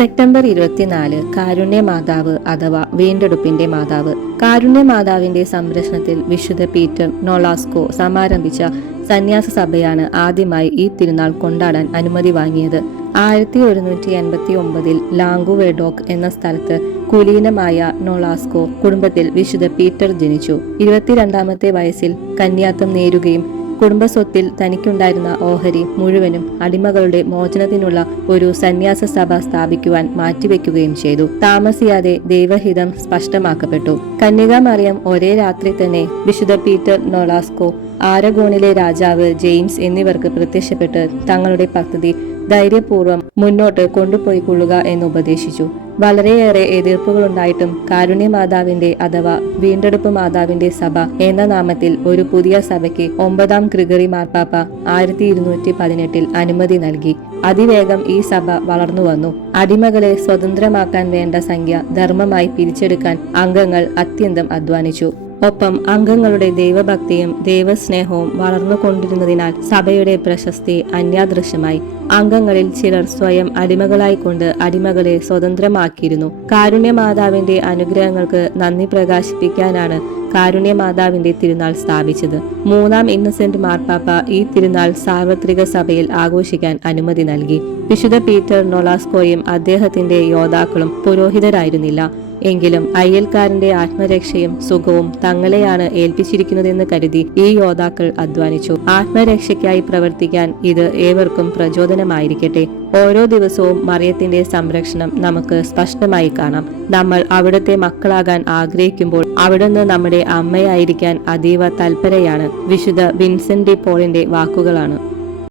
September ഇരുപത്തിനാല് കാരുണ്യ മാതാവ് അഥവാ വീണ്ടെടുപ്പിന്റെ മാതാവ്. കാരുണ്യ മാതാവിന്റെ സംരക്ഷണത്തിൽ വിശുദ്ധ പീറ്റർ നൊളാസ്കോ സമാരംഭിച്ച സന്യാസ സഭയാണ് ആദ്യമായി ഈ തിരുനാൾ കൊണ്ടാടാൻ അനുമതി വാങ്ങിയത്. ആയിരത്തി ഒരുന്നൂറ്റി എൺപത്തി ഒമ്പതിൽ ലാംഗുവെഡോക്ക് എന്ന സ്ഥലത്ത് കുലീനമായ നൊളാസ്കോ കുടുംബത്തിൽ വിശുദ്ധ പീറ്റർ ജനിച്ചു. ഇരുപത്തിരണ്ടാമത്തെ വയസ്സിൽ കന്യാത്വം നേരുകയും കുടുംബസ്വത്തിൽ തനിക്കുണ്ടായിരുന്ന ഓഹരി മുഴുവനും അടിമകളുടെ മോചനത്തിനുള്ള ഒരു സന്യാസ സഭ സ്ഥാപിക്കുവാൻ മാറ്റിവെക്കുകയും ചെയ്തു. താമസിയാതെ ദൈവഹിതം സ്പഷ്ടമാക്കപ്പെട്ടു. കന്യകാമറിയം ഒരേ രാത്രി തന്നെ വിശുദ്ധ പീറ്റർ നൊളാസ്കോ ആരഗോണിലെ രാജാവ് ജെയിംസ് എന്നിവർക്ക് പ്രത്യക്ഷപ്പെട്ട് തങ്ങളുടെ പദ്ധതി ധൈര്യപൂർവം മുന്നോട്ട് കൊണ്ടുപോയി കൊള്ളുക എന്ന് ഉപദേശിച്ചു. വളരെയേറെ എതിർപ്പുകളുണ്ടായിട്ടും കാരുണ്യ മാതാവിന്റെ അഥവാ വീണ്ടെടുപ്പ് മാതാവിന്റെ സഭ എന്ന നാമത്തിൽ ഒരു പുതിയ സഭയ്ക്ക് ഒമ്പതാം ഗ്രിഗറി മാർപ്പാപ്പ ആയിരത്തി ഇരുന്നൂറ്റി പതിനെട്ടിൽ അനുമതി നൽകി. അതിവേഗം ഈ സഭ വളർന്നു വന്നു. അടിമകളെ സ്വതന്ത്രമാക്കാൻ വേണ്ട സംഖ്യ ധർമ്മമായി പിരിച്ചെടുക്കാൻ അംഗങ്ങൾ അത്യന്തം അധ്വാനിച്ചു. ഒപ്പം അംഗങ്ങളുടെ ദൈവഭക്തിയും ദൈവസ്നേഹവും വളർന്നുകൊണ്ടിരുന്നതിനാൽ സഭയുടെ പ്രശസ്തി അന്യാദൃശ്യമായി. അംഗങ്ങളിൽ ചിലർ സ്വയം അടിമകളായിക്കൊണ്ട് അടിമകളെ സ്വതന്ത്രമാക്കിയിരുന്നു. കാരുണ്യമാതാവിന്റെ അനുഗ്രഹങ്ങൾക്ക് നന്ദി പ്രകാശിപ്പിക്കാനാണ് കാരുണ്യമാതാവിന്റെ തിരുനാൾ സ്ഥാപിച്ചത്. മൂന്നാം ഇന്നസെന്റ് മാർപ്പാപ്പ ഈ തിരുനാൾ സാർവത്രിക സഭയിൽ ആഘോഷിക്കാൻ അനുമതി നൽകി. വിശുദ്ധ പീറ്റർ നൊളാസ്കോയും അദ്ദേഹത്തിന്റെ യോദ്ധാക്കളും പുരോഹിതരായിരുന്നില്ല. എങ്കിലും അയ്യൽക്കാരന്റെ ആത്മരക്ഷയും സുഖവും തങ്ങളെയാണ് ഏൽപ്പിച്ചിരിക്കുന്നതെന്ന് കരുതി ഈ യോദ്ധാക്കൾ അധ്വാനിച്ചു. ആത്മരക്ഷയ്ക്കായി പ്രവർത്തിക്കാൻ ഇത് ഏവർക്കും പ്രചോദനമായിരിക്കട്ടെ. ഓരോ ദിവസവും മറിയത്തിന്റെ സംരക്ഷണം നമുക്ക് സ്പഷ്ടമായി കാണാം. നമ്മൾ അവിടുത്തെ മക്കളാകാൻ ആഗ്രഹിക്കുമ്പോൾ അവിടുന്ന് നമ്മുടെ അമ്മയായിരിക്കാൻ അതീവ തൽപരയാണ്. വിശുദ്ധ വിൻസെന്റ് പോളിന്റെ വാക്കുകളാണ്.